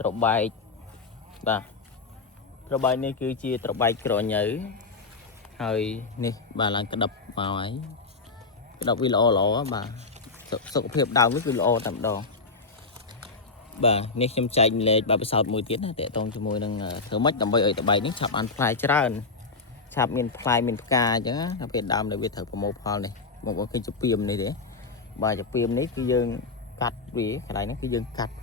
ត្របែកបាទត្របែកនេះគឺជាត្របែកក្រញើហើយនេះបាទឡើងក្តឹបមកហើយក្តឹបវាល្អបាទសុខភាពដើមនេះគឺល្អតែម្ដងបាទនេះខ្ញុំចែកម្លែកបាទពិសោធន៍មួយទៀតណាតកតងជាមួយនឹងធ្វើម៉េចដើម្បីឲ្យត្របែកនេះឆាប់អានផ្លែច្រើនឆាប់មានផ្លែមានផ្កាអញ្ចឹងណាពេលដើមដែលវាត្រូវប្រមូលផលនេះមកឃើញជំពាមនេះទេបាទជំពាមនេះគឺយើងកាត់វាកន្លែងនេះគឺយើងកាត់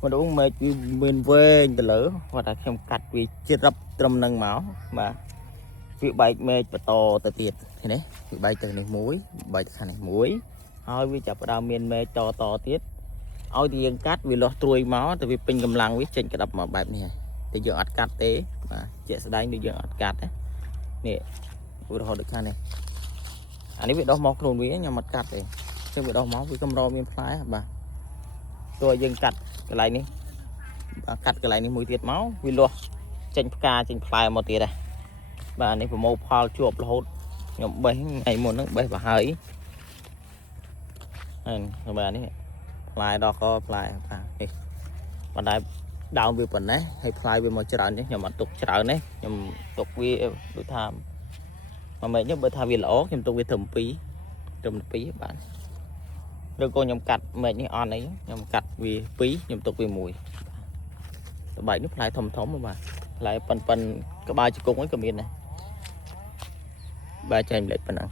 មកដល់មេឃវាមានវែងទៅលើគាត់ថាខ្ញុំកាត់វាជិតរាប់ត្រឹមនឹងមកបាទវាបែកមេឃបន្តទៅទៀតឃើញទេវាបែកទៅនេះមួយបែកទៅខាងនេះមួយហើយវាចាប់ផ្ដើមមានមេឃតទៀតឲ្យតែយើងកាត់វាលាស់ត្រួយមកតែវាពេញកម្លាំងវាចេញក្តាប់មកបែបនេះតែយើងអត់កាត់ទេបាទជាក់ស្ដែងដូចយើងអត់កាត់នេះឧទាហរណ៍ដូចខាងនេះអានេះវាដោះមកខ្លួនវាខ្ញុំអត់កាត់ទេចឹងវាដោះមកវាកម្រមានផ្លែបាទទោះយើងកាត់កន្លែងនេះកាត់កន្លែងនេះមួយទៀតមកវាលាស់ចេញផ្កាចេញផ្លែមកទៀតដែរបាទនេះប្រមូលផលជាប់រហូតខ្ញុំបេះថ្ងៃមុនហ្នឹងបេះប្រហើយបាទនេះផ្លែដល់ក៏ផ្លែបាទនេះប៉ុន្តែដើមវាប៉ុណ្ណេះហើយផ្លែវាមកច្រើនទេខ្ញុំអត់ទុកច្រើនទេខ្ញុំទុកវាដូចថាមួយម៉េចនេះបើថាវាល្អខ្ញុំទុកវាត្រឹម2បាទឬក៏ខ្ញុំកាត់ម៉េចនេះអន់អីខ្ញុំកាត់វា2ខ្ញុំទុកវា1ត្បែកនេះផ្លែធំបាទផ្លែប៉ិនក្បាលជង្គង់ហ្នឹងក៏មានដែរបាទចែកម្លែកប៉ុណ្ណឹង